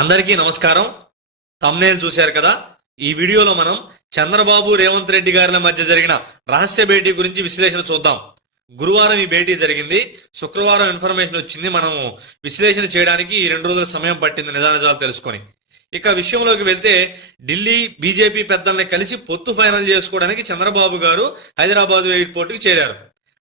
అందరికీ నమస్కారం. థంబ్నెయిల్ చూశారు కదా. ఈ వీడియోలో మనం చంద్రబాబు రేవంత్ రెడ్డి గారి మధ్య జరిగిన రహస్య భేటీ గురించి విశ్లేషణ చూద్దాం. గురువారం ఈ భేటీ జరిగింది. శుక్రవారం ఇన్ఫర్మేషన్ వచ్చింది. మనం విశ్లేషణ చేయడానికి ఈ 2 రోజుల సమయం పట్టింది నిజానిజాలు తెలుసుకొని. ఇక విషయంలోకి వెళ్తే, ఢిల్లీ బీజేపీ పెద్దల్ని కలిసి పొత్తు ఫైనల్ చేసుకోవడానికి చంద్రబాబు గారు హైదరాబాద్ ఎయిర్పోర్టుకి చేరారు.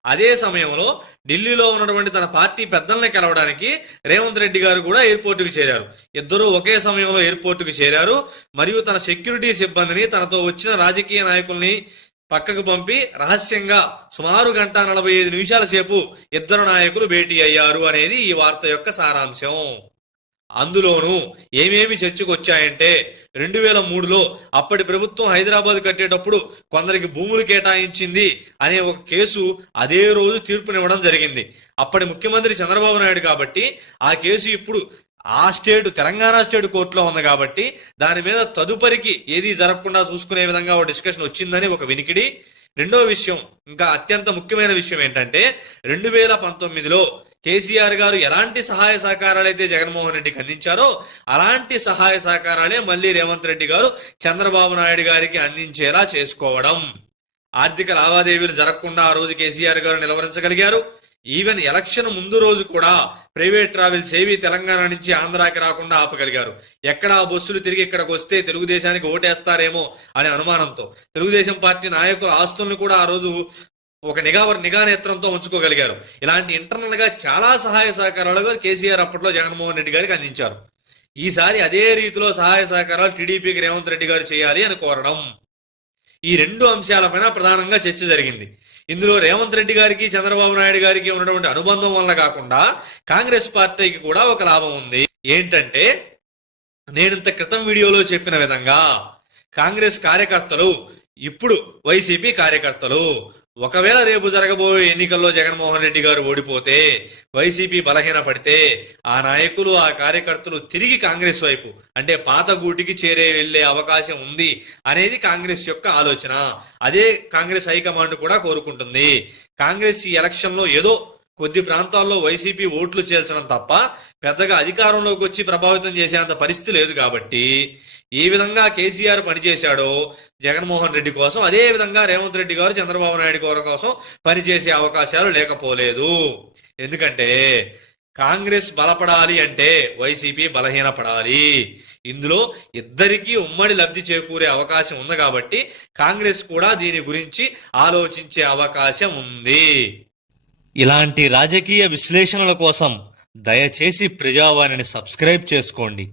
అదే సమయంలో ఢిల్లీలో ఉన్నటువంటి తన పార్టీ పెద్దల్ని కలవడానికి రేవంత్ రెడ్డి గారు కూడా ఎయిర్పోర్టుకు చేరారు. ఇద్దరూ ఒకే సమయంలో ఎయిర్పోర్టుకు చేరారు. మరియు తన సెక్యూరిటీ సిబ్బందిని, తనతో వచ్చిన రాజకీయ నాయకుల్ని పక్కకు పంపి రహస్యంగా సుమారు 1:45 సేపు ఇద్దరు నాయకులు భేటీ అయ్యారు అనేది ఈ వార్త యొక్క సారాంశం. అందులోనూ ఏమేమి చర్చకు వచ్చాయంటే, 2003లో అప్పటి ప్రభుత్వం హైదరాబాద్ కట్టేటప్పుడు కొందరికి భూములు కేటాయించింది అనే ఒక కేసు అదే రోజు తీర్పునివ్వడం జరిగింది. అప్పటి ముఖ్యమంత్రి చంద్రబాబు నాయుడు కాబట్టి ఆ కేసు ఇప్పుడు ఆ తెలంగాణ స్టేట్ కోర్టులో ఉంది కాబట్టి దాని మీద తదుపరికి ఏది జరగకుండా చూసుకునే విధంగా ఒక డిస్కషన్ వచ్చిందని ఒక వినికిడి. రెండో విషయం, ఇంకా అత్యంత ముఖ్యమైన విషయం ఏంటంటే, 2019లో కేసీఆర్ గారు ఎలాంటి సహాయ సహకారాలు అయితే జగన్మోహన్ రెడ్డికి అందించారో అలాంటి సహాయ సహకారాలే మళ్ళీ రేవంత్ రెడ్డి గారు చంద్రబాబు నాయుడు గారికి అందించేలా చేసుకోవడం. ఆర్థిక లావాదేవీలు జరగకుండా ఆ రోజు కేసీఆర్ గారు నిలవరించగలిగారు. ఈవెన్ ఎలక్షన్ ముందు రోజు కూడా ప్రైవేట్ ట్రావెల్స్ ఏవి తెలంగాణ నుంచి ఆంధ్రాకి రాకుండా ఆపగలిగారు. ఎక్కడ ఆ బస్సులు తిరిగి ఇక్కడికి వస్తే తెలుగుదేశానికి ఓటేస్తారేమో అనే అనుమానంతో తెలుగుదేశం పార్టీ నాయకుల ఆస్తులను కూడా ఆ రోజు ఒక నిఘా నేత్రంతో ఉంచుకోగలిగారు. ఇలాంటి ఇంటర్నల్ గా చాలా సహాయ సహకారాలు కేసీఆర్ అప్పట్లో జగన్మోహన్ రెడ్డి గారికి అందించారు. ఈసారి అదే రీతిలో సహాయ సహకారాలు టీడీపీకి రేవంత్ రెడ్డి గారు చేయాలి అని కోరడం. ఈ 2 అంశాలపైన ప్రధానంగా చర్చ జరిగింది. ఇందులో రేవంత్ రెడ్డి గారికి చంద్రబాబు నాయుడు గారికి ఉన్నటువంటి అనుబంధం వల్ల కాకుండా కాంగ్రెస్ పార్టీకి కూడా ఒక లాభం ఉంది. ఏంటంటే, నేనింత క్రితం వీడియోలో చెప్పిన విధంగా కాంగ్రెస్ కార్యకర్తలు ఇప్పుడు వైసీపీ కార్యకర్తలు. ఒకవేళ రేపు జరగబోయే ఎన్నికల్లో జగన్మోహన్ రెడ్డి గారు ఓడిపోతే, వైసీపీ బలహీన పడితే, ఆ నాయకులు ఆ కార్యకర్తలు తిరిగి కాంగ్రెస్ వైపు అంటే పాత గూటికి వెళ్లే అవకాశం ఉంది అనేది కాంగ్రెస్ యొక్క ఆలోచన. అదే కాంగ్రెస్ హైకమాండ్ కూడా కోరుకుంటుంది. కాంగ్రెస్ ఈ ఎలక్షన్ లో ఏదో కొద్ది ప్రాంతాల్లో వైసీపీ ఓట్లు చేల్చడం తప్ప పెద్దగా అధికారంలోకి వచ్చి ప్రభావితం చేసేంత పరిస్థితి లేదు. కాబట్టి ఏ విధంగా కేసీఆర్ పనిచేశాడో జగన్మోహన్ రెడ్డి కోసం, అదే విధంగా రేవంత్ రెడ్డి గారు చంద్రబాబు నాయుడు గారి కోసం పనిచేసే అవకాశాలు లేకపోలేదు. ఎందుకంటే కాంగ్రెస్ బలపడాలి అంటే వైసీపీ బలహీనపడాలి. ఇందులో ఇద్దరికీ ఉమ్మడి లబ్ధి చేకూరే అవకాశం ఉంది కాబట్టి కాంగ్రెస్ కూడా దీని గురించి ఆలోచించే అవకాశం ఉంది. ఇలాంటి రాజకీయ విశ్లేషణల కోసం దయచేసి ప్రజావాణిని సబ్స్క్రైబ్ చేసుకోండి.